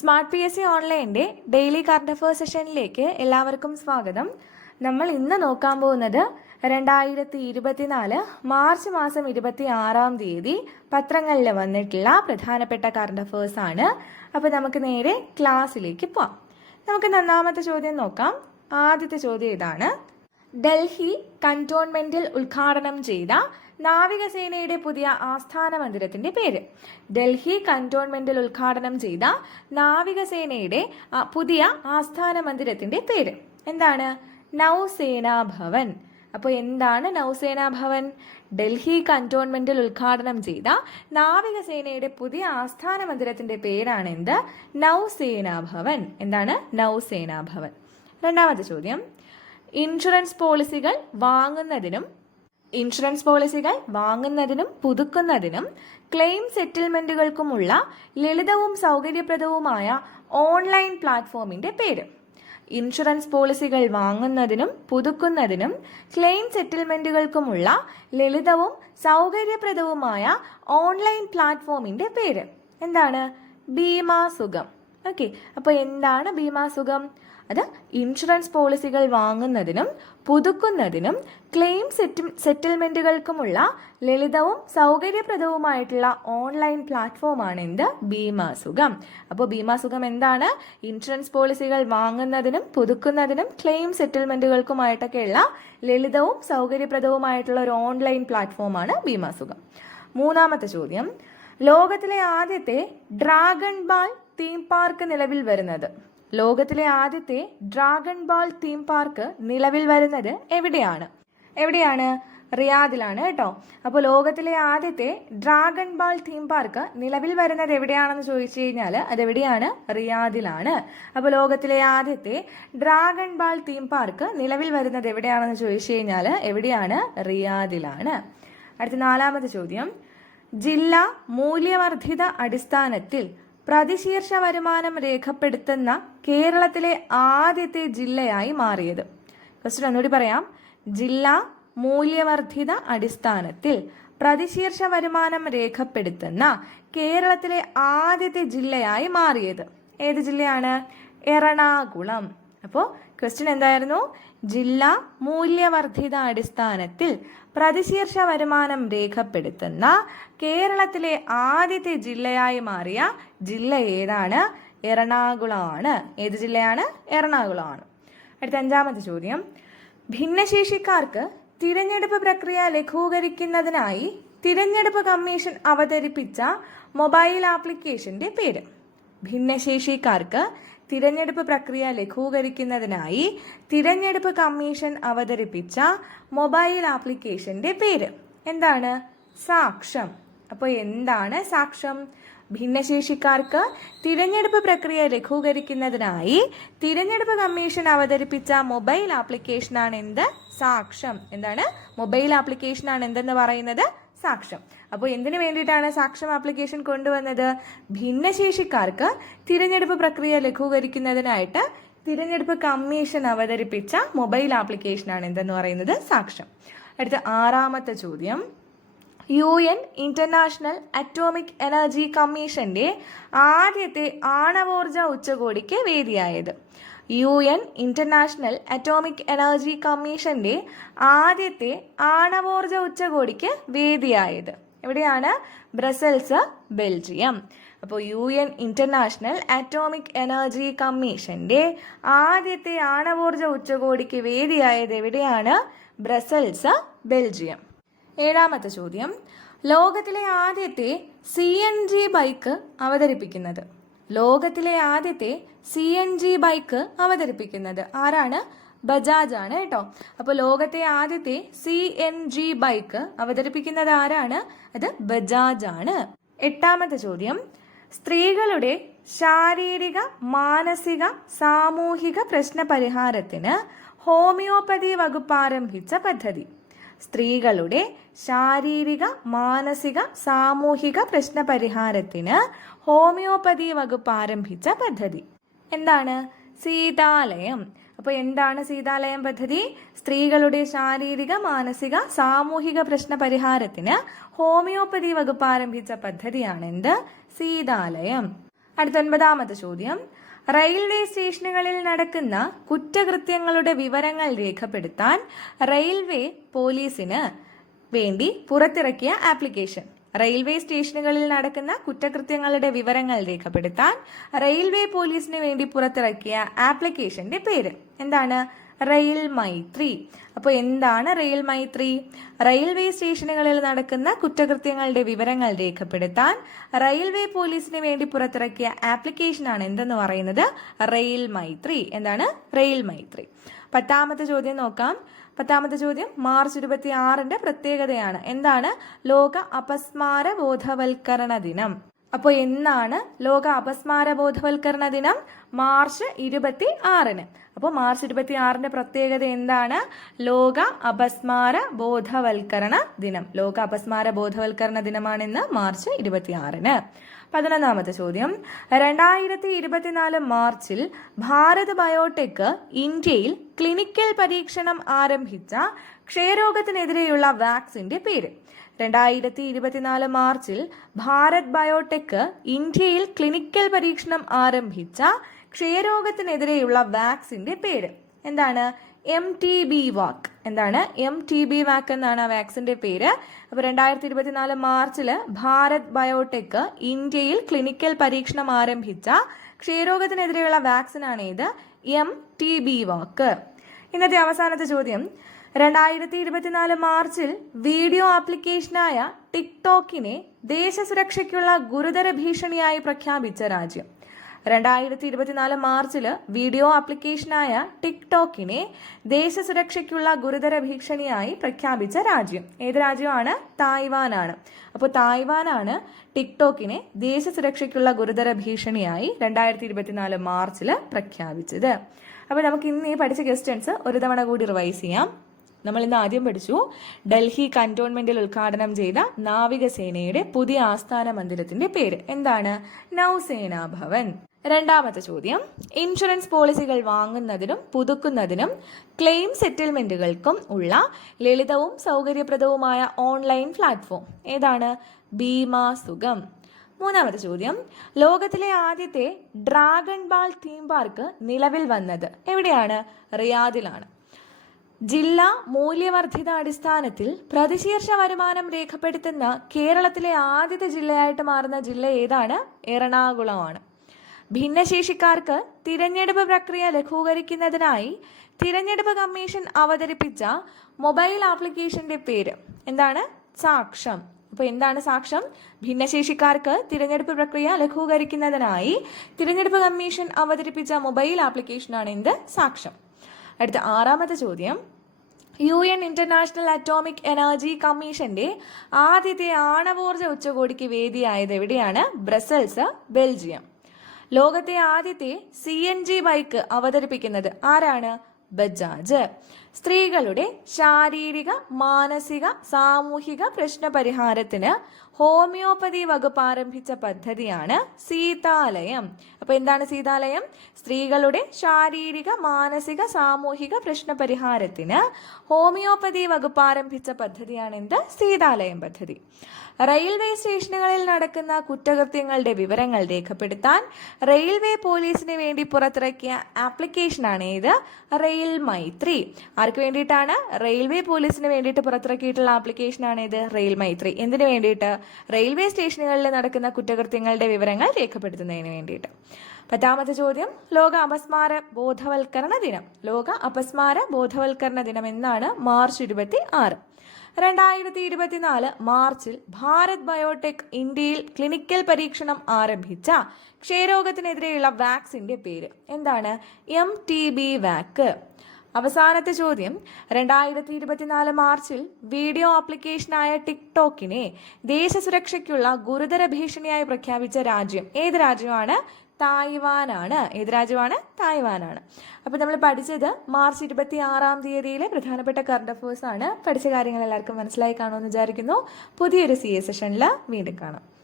Smart P S C ഓൺലൈന്റെ daily current affairs സെഷനിലേക്ക് എല്ലാവർക്കും സ്വാഗതം. നമ്മൾ ഇന്ന് നോക്കാൻ പോകുന്നത് രണ്ടായിരത്തി ഇരുപത്തിനാല് മാർച്ച് മാസം ഇരുപത്തി ആറാം തീയതി പത്രങ്ങളിൽ വന്നിട്ടുള്ള പ്രധാനപ്പെട്ട കറണ്ട് അഫയേഴ്സ് ആണ്. അപ്പോൾ നമുക്ക് നേരെ ക്ലാസ്സിലേക്ക് പോവാം. നമുക്ക് ഒന്നാമത്തെ ചോദ്യം നോക്കാം. ആദ്യത്തെ ചോദ്യം ഇതാണ്. ഡൽഹി കന്റോൺമെന്റിൽ ഉദ്ഘാടനം ചെയ്ത നാവികസേനയുടെ പുതിയ ആസ്ഥാന മന്ദിരത്തിന്റെ പേര്. ഡൽഹി കന്റോൺമെന്റിൽ ഉദ്ഘാടനം ചെയ്ത നാവികസേനയുടെ പുതിയ ആസ്ഥാന മന്ദിരത്തിന്റെ പേര്. എന്താണ്? നൗസേനാ ഭവൻ അപ്പോൾ എന്താണ് നൗസേനാ ഭവൻ ഡൽഹി കന്റോൺമെന്റിൽ ഉദ്ഘാടനം ചെയ്ത നാവികസേനയുടെ പുതിയ ആസ്ഥാന മന്ദിരത്തിന്റെ പേരാണ് എന്ത് നൗസേനാ ഭവൻ എന്താണ്? നൗസേനാ ഭവൻ രണ്ടാമത്തെ ചോദ്യം. ഇൻഷുറൻസ് പോളിസികൾ വാങ്ങുന്നതിനും ഇൻഷുറൻസ് പോളിസികൾ വാങ്ങുന്നതിനും പുതുക്കുന്നതിനും ക്ലെയിം സെറ്റിൽമെന്റുകൾക്കുമുള്ള ലളിതവും സൗകര്യപ്രദവുമായ ഓൺലൈൻ പ്ലാറ്റ്ഫോമിന്റെ പേര്. ഇൻഷുറൻസ് പോളിസികൾ വാങ്ങുന്നതിനും പുതുക്കുന്നതിനും ക്ലെയിം സെറ്റിൽമെന്റുകൾക്കുമുള്ള ലളിതവും സൗകര്യപ്രദവുമായ ഓൺലൈൻ പ്ലാറ്റ്ഫോമിന്റെ പേര്. എന്താണ്? ഭീമാസുഖം. ഓക്കെ. അപ്പോൾ എന്താണ് ബീമാ സുഖം അത് ഇൻഷുറൻസ് പോളിസികൾ വാങ്ങുന്നതിനും പുതുക്കുന്നതിനും ക്ലെയിം സെറ്റിൽ സെറ്റിൽമെന്റുകൾക്കുമുള്ള ലളിതവും സൗകര്യപ്രദവുമായിട്ടുള്ള ഓൺലൈൻ പ്ലാറ്റ്ഫോമാണ് എന്ത്? ഭീമാസുഖം. അപ്പോൾ ഭീമാസുഖം എന്താണ്? ഇൻഷുറൻസ് പോളിസികൾ വാങ്ങുന്നതിനും പുതുക്കുന്നതിനും ക്ലെയിം സെറ്റിൽമെന്റുകൾക്കുമായിട്ടൊക്കെയുള്ള ലളിതവും സൗകര്യപ്രദവുമായിട്ടുള്ള ഒരു ഓൺലൈൻ പ്ലാറ്റ്ഫോമാണ് ഭീമാസുഖം. മൂന്നാമത്തെ ചോദ്യം. ലോകത്തിലെ ആദ്യത്തെ ഡ്രാഗൺ ബാൾ തീം പാർക്ക് നിലവിൽ വരുന്നത്. ലോകത്തിലെ ആദ്യത്തെ ഡ്രാഗൺ ബാൾ തീം പാർക്ക് നിലവിൽ വരുന്നത് എവിടെയാണ്? എവിടെയാണ്? റിയാദിലാണ് കേട്ടോ. അപ്പോൾ ലോകത്തിലെ ആദ്യത്തെ ഡ്രാഗൺ ബാൾ തീം പാർക്ക് നിലവിൽ വരുന്നത് എവിടെയാണെന്ന് ചോദിച്ചു കഴിഞ്ഞാൽ അതെവിടെയാണ്? റിയാദിലാണ്. അപ്പോൾ ലോകത്തിലെ ആദ്യത്തെ ഡ്രാഗൺ ബാൾ തീം പാർക്ക് നിലവിൽ വരുന്നത് എവിടെയാണെന്ന് ചോദിച്ചു കഴിഞ്ഞാൽ എവിടെയാണ്? റിയാദിലാണ്. അടുത്ത നാലാമത്തെ ചോദ്യം. ജില്ല മൂല്യവർദ്ധിത അടിസ്ഥാനത്തിൽ പ്രതിശീർഷ വരുമാനം രേഖപ്പെടുത്തുന്ന കേരളത്തിലെ ആദ്യത്തെ ജില്ലയായി മാറിയത്. ക്വസ്റ്റ്യൻ ഒന്നുകൂടി പറയാം. ജില്ലാ മൂല്യവർദ്ധിത അടിസ്ഥാനത്തിൽ പ്രതിശീർഷ വരുമാനം രേഖപ്പെടുത്തുന്ന കേരളത്തിലെ ആദ്യത്തെ ജില്ലയായി മാറിയത്. ഏത് ജില്ലയാണ്? എറണാകുളം. അപ്പോൾ ക്വസ്റ്റ്യൻ എന്തായിരുന്നു? ജില്ല മൂല്യവർദ്ധിത അടിസ്ഥാനത്തിൽ പ്രതിശീർഷ വരുമാനം രേഖപ്പെടുത്തുന്ന കേരളത്തിലെ ആദ്യത്തെ ജില്ലയായി മാറിയ ജില്ല ഏതാണ്? എറണാകുളമാണ്. ഏത് ജില്ലയാണ്? എറണാകുളമാണ്. അടുത്ത അഞ്ചാമത്തെ ചോദ്യം. ഭിന്നശേഷിക്കാർക്ക് തിരഞ്ഞെടുപ്പ് പ്രക്രിയ ലഘൂകരിക്കുന്നതിനായി തിരഞ്ഞെടുപ്പ് കമ്മീഷൻ അവതരിപ്പിച്ച മൊബൈൽ ആപ്ലിക്കേഷന്റെ പേര്. ഭിന്നശേഷിക്കാർക്ക് തിരഞ്ഞെടുപ്പ് പ്രക്രിയ ലഘൂകരിക്കുന്നതിനായി തിരഞ്ഞെടുപ്പ് കമ്മീഷൻ അവതരിപ്പിച്ച മൊബൈൽ ആപ്ലിക്കേഷന്റെ പേര്. എന്താണ്? സാക്ഷം. അപ്പോൾ എന്താണ് സാക്ഷം? ഭിന്നശേഷിക്കാർക്ക് തിരഞ്ഞെടുപ്പ് പ്രക്രിയ ലഘൂകരിക്കുന്നതിനായി തിരഞ്ഞെടുപ്പ് കമ്മീഷൻ അവതരിപ്പിച്ച മൊബൈൽ ആപ്ലിക്കേഷനാണ് എന്ത്? സാക്ഷം. എന്താണ്? മൊബൈൽ ആപ്ലിക്കേഷനാണ് എന്തെന്ന് പറയുന്നത്? സാക്ഷം അപ്പോൾ എന്തിനു വേണ്ടിയിട്ടാണ് സാക്ഷ്യം ആപ്ലിക്കേഷൻ കൊണ്ടുവന്നത്? ഭിന്നശേഷിക്കാർക്ക് തിരഞ്ഞെടുപ്പ് പ്രക്രിയ ലഘൂകരിക്കുന്നതിനായിട്ട് തിരഞ്ഞെടുപ്പ് കമ്മീഷൻ അവതരിപ്പിച്ച മൊബൈൽ ആപ്ലിക്കേഷനാണ് എന്തെന്ന് പറയുന്നത്? സാക്ഷ്യം. അടുത്ത ആറാമത്തെ ചോദ്യം. U N international atomic energy കമ്മീഷന്റെ ആദ്യത്തെ ആണവോർജ ഉച്ചകോടിക്ക് വേദിയായത്. U N international atomic energy കമ്മീഷന്റെ ആദ്യത്തെ ആണവോർജ ഉച്ചകോടിക്ക് വേദിയായത്. എവിടെയാണ് ബ്രസൽസ് ബെൽജിയം. അപ്പോൾ U N international atomic energy കമ്മീഷന്റെ ആദ്യത്തെ ആണവോർജ ഉച്ചകോടിക്ക് വേദിയായത് എവിടെയാണ്? Brussels Belgium. ഏഴാമത്തെ ചോദ്യം. ലോകത്തിലെ ആദ്യത്തെ സി എൻ ജി ബൈക്ക് അവതരിപ്പിക്കുന്നത്. ലോകത്തിലെ ആദ്യത്തെ സി എൻ ജി ബൈക്ക് അവതരിപ്പിക്കുന്നത്. ആരാണ്? ബജാജ് ആണ് കേട്ടോ. അപ്പോൾ ലോകത്തെ ആദ്യത്തെ സി എൻ ജി ബൈക്ക് അവതരിപ്പിക്കുന്നത് ആരാണ്? അത് ബജാജ് ആണ്. എട്ടാമത്തെ ചോദ്യം. സ്ത്രീകളുടെ ശാരീരിക മാനസിക സാമൂഹിക പ്രശ്ന പരിഹാരത്തിന് ഹോമിയോപ്പതി വകുപ്പ് ആരംഭിച്ച പദ്ധതി. സ്ത്രീകളുടെ ശാരീരിക മാനസിക സാമൂഹിക പ്രശ്ന പരിഹാരത്തിന് ഹോമിയോപ്പതി വകുപ്പ് ആരംഭിച്ച പദ്ധതി. എന്താണ്? സീതാലയം. അപ്പോൾ എന്താണ് സീതാലയം പദ്ധതി? സ്ത്രീകളുടെ ശാരീരിക മാനസിക സാമൂഹിക പ്രശ്ന പരിഹാരത്തിന് ഹോമിയോപ്പതി വകുപ്പ് ആരംഭിച്ച പദ്ധതിയാണ് എന്ത് സീതാലയം. അടുത്ത ഒൻപതാമത്തെ ചോദ്യം. റെയിൽവേ സ്റ്റേഷനുകളിൽ നടക്കുന്ന കുറ്റകൃത്യങ്ങളുടെ വിവരങ്ങൾ രേഖപ്പെടുത്താൻ റെയിൽവേ പോലീസിന് വേണ്ടി പുറത്തിറക്കിയ ആപ്ലിക്കേഷൻ. റെയിൽവേ സ്റ്റേഷനുകളിൽ നടക്കുന്ന കുറ്റകൃത്യങ്ങളുടെ വിവരങ്ങൾ രേഖപ്പെടുത്താൻ റെയിൽവേ പോലീസിന് വേണ്ടി പുറത്തിറക്കിയ ആപ്ലിക്കേഷന്റെ പേര്. എന്താണ്? റെയിൽ മൈത്രി. അപ്പോൾ എന്താണ് റെയിൽ മൈത്രി? റെയിൽവേ സ്റ്റേഷനുകളിൽ നടക്കുന്ന കുറ്റകൃത്യങ്ങളുടെ വിവരങ്ങൾ രേഖപ്പെടുത്താൻ റെയിൽവേ പോലീസിന് വേണ്ടി പുറത്തിറക്കിയ ആപ്ലിക്കേഷനാണ് എന്തെന്ന് പറയുന്നത്? റെയിൽ മൈത്രി. എന്താണ്? റെയിൽ മൈത്രി. പത്താമത്തെ ചോദ്യം നോക്കാം. പത്താമത്തെ ചോദ്യം മാർച്ച് ഇരുപത്തി ആറിന്റെ പ്രത്യേകതയാണ്. എന്താണ്? ലോക അപസ്മാര ബോധവൽക്കരണ ദിനം. അപ്പോൾ എന്നാണ് ലോക അപസ്മാര ബോധവൽക്കരണ ദിനം? മാർച്ച് ഇരുപത്തി ആറിന് അപ്പോൾ മാർച്ച് ഇരുപത്തി ആറിന്റെ പ്രത്യേകത എന്താണ്? ലോക അപസ്മാര ബോധവൽക്കരണ ദിനം. ലോക അപസ്മാര ബോധവൽക്കരണ ദിനമാണ് ഇന്ന് മാർച്ച് ഇരുപത്തി ആറിന് പതിനൊന്നാമത്തെ ചോദ്യം. രണ്ടായിരത്തി ഇരുപത്തിനാല് മാർച്ചിൽ ഭാരത് ബയോടെക് ഇന്ത്യയിൽ ക്ലിനിക്കൽ പരീക്ഷണം ആരംഭിച്ച ക്ഷയരോഗത്തിനെതിരെയുള്ള വാക്സിന്റെ പേര്. രണ്ടായിരത്തി ഇരുപത്തിനാല് മാർച്ചിൽ ഭാരത് ബയോടെക് ഇന്ത്യയിൽ ക്ലിനിക്കൽ പരീക്ഷണം ആരംഭിച്ച ക്ഷയരോഗത്തിനെതിരെയുള്ള വാക്സിന്റെ പേര്. എന്താണ്? M T B vac. എന്താണ്? എം ടി ബി വാക്ക് എന്നാണ് ആ വാക്സിന്റെ പേര്. അപ്പോൾ രണ്ടായിരത്തി ഇരുപത്തിനാല് മാർച്ചിൽ ഭാരത് ബയോടെക് ഇന്ത്യയിൽ ക്ലിനിക്കൽ പരീക്ഷണം ആരംഭിച്ച ക്ഷയരോഗത്തിനെതിരെയുള്ള വാക്സിനാണ് ഇത്. M T B vac. ഇന്നത്തെ അവസാനത്തെ ചോദ്യം. രണ്ടായിരത്തി ഇരുപത്തിനാല് മാർച്ചിൽ വീഡിയോ ആപ്ലിക്കേഷനായ ടിക്ടോക്കിനെ ദേശസുരക്ഷയ്ക്കുള്ള ഗുരുതര ഭീഷണിയായി പ്രഖ്യാപിച്ച രാജ്യം. രണ്ടായിരത്തി ഇരുപത്തിനാല് മാർച്ചിൽ വീഡിയോ ആപ്ലിക്കേഷനായ ടിക്ടോക്കിനെ ദേശസുരക്ഷയ്ക്കുള്ള ഗുരുതര ഭീഷണിയായി പ്രഖ്യാപിച്ച രാജ്യം. ഏത് രാജ്യമാണ്? തായ്വാനാണ്. അപ്പോൾ തായ്വാനാണ് ടിക്ടോക്കിനെ ദേശസുരക്ഷയ്ക്കുള്ള ഗുരുതര ഭീഷണിയായി രണ്ടായിരത്തി ഇരുപത്തിനാല് മാർച്ചിൽ പ്രഖ്യാപിച്ചത്. അപ്പോൾ നമുക്ക് ഇന്ന് ഈ പഠിച്ച ക്വസ്റ്റ്യൻസ് ഒരു തവണ കൂടി റിവൈസ് ചെയ്യാം. നമ്മൾ ഇന്ന് ആദ്യം പഠിച്ചു ഡൽഹി കന്റോൺമെന്റിൽ ഉദ്ഘാടനം ചെയ്ത നാവികസേനയുടെ പുതിയ ആസ്ഥാന മന്ദിരത്തിന്റെ പേര്. എന്താണ്? നൌസേനാ ഭവൻ. രണ്ടാമത്തെ ചോദ്യം. ഇൻഷുറൻസ് പോളിസികൾ വാങ്ങുന്നതിനും പുതുക്കുന്നതിനും ക്ലെയിം സെറ്റിൽമെന്റുകൾക്കും ഉള്ള ലളിതവും സൗകര്യപ്രദവുമായ ഓൺലൈൻ പ്ലാറ്റ്ഫോം ഏതാണ്? ബീമാ സുഖം മൂന്നാമത്തെ ചോദ്യം. ലോകത്തിലെ ആദ്യത്തെ ഡ്രാഗൺ ബാൾ തീം പാർക്ക് നിലവിൽ വന്നത് എവിടെയാണ്? റിയാദിലാണ്. ജില്ലാ മൂല്യവർദ്ധിത അടിസ്ഥാനത്തിൽ പ്രതിശീർഷ വരുമാനം രേഖപ്പെടുത്തുന്ന കേരളത്തിലെ ആദ്യത്തെ ജില്ലയായിട്ട് മാറുന്ന ജില്ല ഏതാണ്? എറണാകുളമാണ്. ഭിന്നശേഷിക്കാർക്ക് തിരഞ്ഞെടുപ്പ് പ്രക്രിയ ലഘൂകരിക്കുന്നതിനായി തിരഞ്ഞെടുപ്പ് കമ്മീഷൻ അവതരിപ്പിച്ച മൊബൈൽ ആപ്ലിക്കേഷന്റെ പേര്. എന്താണ്? സാക്ഷം. അപ്പോൾ എന്താണ് സാക്ഷം? ഭിന്നശേഷിക്കാർക്ക് തിരഞ്ഞെടുപ്പ് പ്രക്രിയ ലഘൂകരിക്കുന്നതിനായി തിരഞ്ഞെടുപ്പ് കമ്മീഷൻ അവതരിപ്പിച്ച മൊബൈൽ ആപ്ലിക്കേഷനാണ് എന്ത്? സാക്ഷം. അടുത്ത ആറാമത്തെ ചോദ്യം. U N international atomic energy കമ്മീഷന്റെ ആദ്യത്തെ ആണവോർജ ഉച്ചകോടിക്ക് വേദിയായത് എവിടെയാണ്? Brussels Belgium. ലോകത്തെ ആദ്യത്തെ സി എൻ ജി ബൈക്ക് അവതരിപ്പിക്കുന്നത് ആരാണ്? ബജാജ്. സ്ത്രീകളുടെ ശാരീരിക മാനസിക സാമൂഹിക പ്രശ്ന പരിഹാരത്തിന് ഹോമിയോപ്പതി വകുപ്പ് ആരംഭിച്ച പദ്ധതിയാണ് സീതാലയം. അപ്പൊ എന്താണ് സീതാലയം? സ്ത്രീകളുടെ ശാരീരിക മാനസിക സാമൂഹിക പ്രശ്ന പരിഹാരത്തിന് ഹോമിയോപ്പതി വകുപ്പ് ആരംഭിച്ച പദ്ധതിയാണ് എന്ത് സീതാലയം പദ്ധതി. റെയിൽവേ സ്റ്റേഷനുകളിൽ നടക്കുന്ന കുറ്റകൃത്യങ്ങളുടെ വിവരങ്ങൾ രേഖപ്പെടുത്താൻ റെയിൽവേ പോലീസിന് വേണ്ടി പുറത്തിറക്കിയ ആപ്ലിക്കേഷനാണ് ഇത് റെയിൽ മൈത്രി. ആർക്ക് വേണ്ടിയിട്ടാണ്? റെയിൽവേ പോലീസിന് വേണ്ടിയിട്ട് പുറത്തിറക്കിയിട്ടുള്ള ആപ്ലിക്കേഷനാണ് ഇത് റെയിൽ മൈത്രി. എന്തിനു വേണ്ടിയിട്ട്? റെയിൽവേ സ്റ്റേഷനുകളിൽ നടക്കുന്ന കുറ്റകൃത്യങ്ങളുടെ വിവരങ്ങൾ രേഖപ്പെടുത്തുന്നതിന് വേണ്ടിയിട്ട്. പത്താമത്തെ ചോദ്യം ലോക അപസ്മാര ബോധവൽക്കരണ ദിനം. ലോക അപസ്മാര ബോധവൽക്കരണ ദിനം എന്നാണ് മാർച്ച് ഇരുപത്തി ആറ് രണ്ടായിരത്തി ഇരുപത്തിനാല് മാർച്ചിൽ ഭാരത് ബയോടെക് ഇന്ത്യയിൽ ക്ലിനിക്കൽ പരീക്ഷണം ആരംഭിച്ച ക്ഷയരോഗത്തിനെതിരെയുള്ള വാക്സിന്റെ പേര്. എന്താണ്? എം ടി ബി വാക്ക് അവസാനത്തെ ചോദ്യം രണ്ടായിരത്തി ഇരുപത്തിനാല് മാർച്ചിൽ വീഡിയോ ആപ്ലിക്കേഷനായ ടിക്ടോക്കിനെ ദേശസുരക്ഷയ്ക്കുള്ള ഗുരുതര ഭീഷണിയായി പ്രഖ്യാപിച്ച രാജ്യം ഏത് രാജ്യമാണ്? തായ്വാനാണ്. ഏത് രാജ്യമാണ്? തായ്വാനാണ്. അപ്പോൾ നമ്മൾ പഠിച്ചത് മാർച്ച് ഇരുപത്തി ആറാം തീയതിയിലെ പ്രധാനപ്പെട്ട കറണ്ട് അഫേഴ്സ് ആണ്. പഠിച്ച കാര്യങ്ങൾ എല്ലാവർക്കും മനസ്സിലായി കാണുമെന്ന് വിചാരിക്കുന്നു. പുതിയൊരു സി എ സെഷനിൽ വീണ്ടും കാണാം.